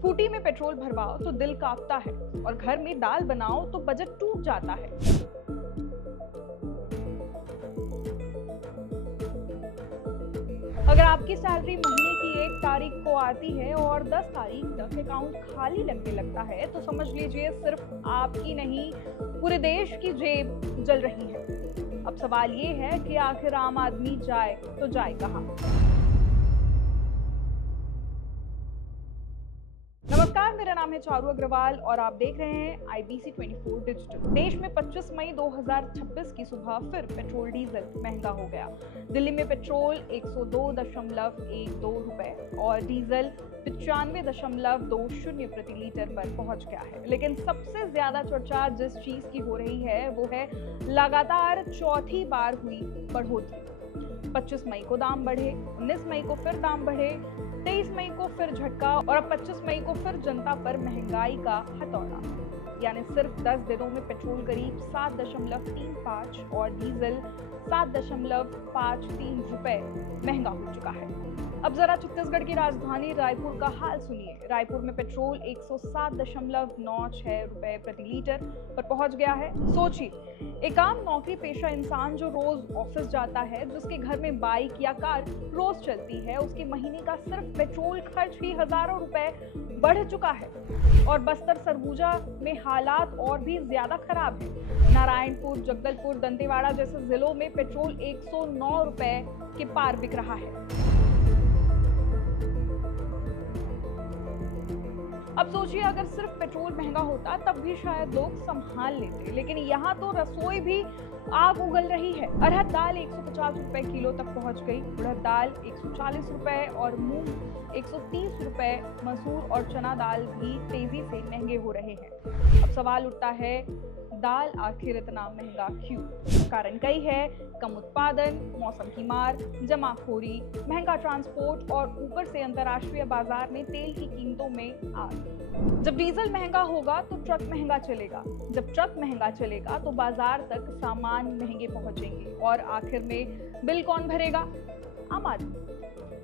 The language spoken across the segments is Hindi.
स्कूटी में पेट्रोल भरवाओ तो दिल कांपता है और घर में दाल बनाओ तो बजट टूट जाता है। अगर आपकी सैलरी महीने की 1 तारीख को आती है और 10 तारीख तक अकाउंट खाली लगने लगता है तो समझ लीजिए सिर्फ आपकी नहीं, पूरे देश की जेब जल रही है। अब सवाल ये है कि आखिर आम आदमी जाए तो जाए कहां? नमस्कार, मेरा नाम है चारू अग्रवाल और आप देख रहे हैं IBC 24 डिजिटल। देश में 25 मई 2026 की सुबह फिर पेट्रोल डीजल महंगा हो गया। दिल्ली में पेट्रोल 102.12 रुपए और डीजल 95.20 प्रति लीटर पर पहुंच गया है। लेकिन सबसे ज्यादा चर्चा जिस चीज की हो रही है वो है लगातार चौथी बार हुई बढ़ोतरी। 25 मई को दाम बढ़े, 19 मई को फिर दाम बढ़े, 23 मई को फिर झटका और अब 25 मई को फिर जनता पर महंगाई का हथौड़ा। यानी सिर्फ 10 दिनों में पेट्रोल करीब 7.35 और डीजल 7.53 रुपए महंगा हो चुका है। अब जरा छत्तीसगढ़ की राजधानी रायपुर का हाल सुनिए। रायपुर में पेट्रोल 107.96 रुपए प्रति लीटर पर पहुंच गया है। सोचिए, एक आम नौकरी पेशा इंसान जो रोज ऑफिस जाता है, जिसके घर में बाइक या कार रोज चलती है, उसके महीने का सिर्फ पेट्रोल खर्च ही हजारों रुपए बढ़ चुका है। और बस्तर सरगुजा में हालात और भी ज्यादा खराब है। नारायणपुर, जगदलपुर, दंतेवाड़ा जैसे जिलों में पेट्रोल 109 रुपए के पार बिक रहा है। अब सोचिए, अगर सिर्फ पेट्रोल महंगा होता तब भी शायद लोग संभाल लेते, लेकिन यहाँ तो रसोई भी आग उगल रही है। अरहर दाल 150 रुपए किलो तक पहुंच गई, उड़द दाल 140 रुपए और मूंग 130 रुपए, मसूर और चना दाल भी तेजी से महंगे हो रहे हैं। अब सवाल उठता है, दाल आखिर इतना महंगा क्यों? कारण कई है, कम उत्पादन, मौसम की मार, जमाखोरी, महंगा ट्रांसपोर्ट और ऊपर से अंतर्राष्ट्रीय बाजार में तेल की कीमतों में आग। जब डीजल महंगा होगा तो ट्रक महंगा चलेगा, जब ट्रक महंगा चलेगा तो बाजार तक सामान महंगे पहुंचेंगे और आखिर में बिल कौन भरेगा? आम आदमी।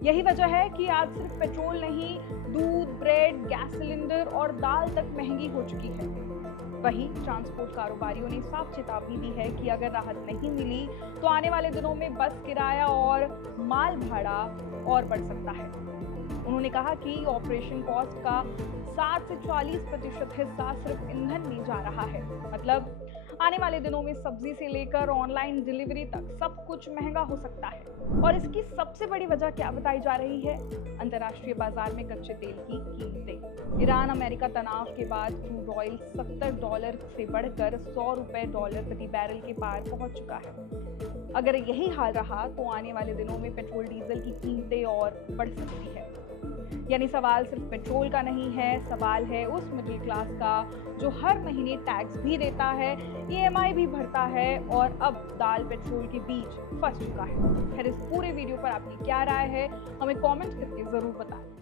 यही वजह है कि आज सिर्फ पेट्रोल नहीं, दूध, ब्रेड, गैस सिलेंडर और दाल तक महंगी हो चुकी है। वहीं ट्रांसपोर्ट कारोबारियों ने साफ चेतावनी दी है कि अगर राहत नहीं मिली तो आने वाले दिनों में बस किराया और माल भाड़ा और बढ़ सकता है। उन्होंने कहा कि ऑपरेशन कॉस्ट का 60 से 40% हिस्सा सिर्फ ईंधन में जा रहा है। मतलब आने वाले दिनों में सब्जी से लेकर ऑनलाइन डिलीवरी तक सब कुछ महंगा हो सकता है। और इसकी सबसे बड़ी वजह क्या बताई जा रही है? अंतर्राष्ट्रीय बाजार में कच्चे तेल की कीमतें। ईरान अमेरिका तनाव के बाद क्रूड ऑयल $70 से बढ़कर $100 प्रति बैरल के पार पहुंच चुका है। अगर यही हाल रहा तो आने वाले दिनों में पेट्रोल डीजल की कीमतें और बढ़ सकती है। यानी सवाल सिर्फ पेट्रोल का नहीं है, सवाल है उस मिडिल क्लास का जो हर महीने टैक्स भी देता है, EMI भी भरता है और अब दाल पेट्रोल के बीच फंस चुका है। खैर, इस पूरे वीडियो पर आपकी क्या राय है, हमें कमेंट करके जरूर बताएं।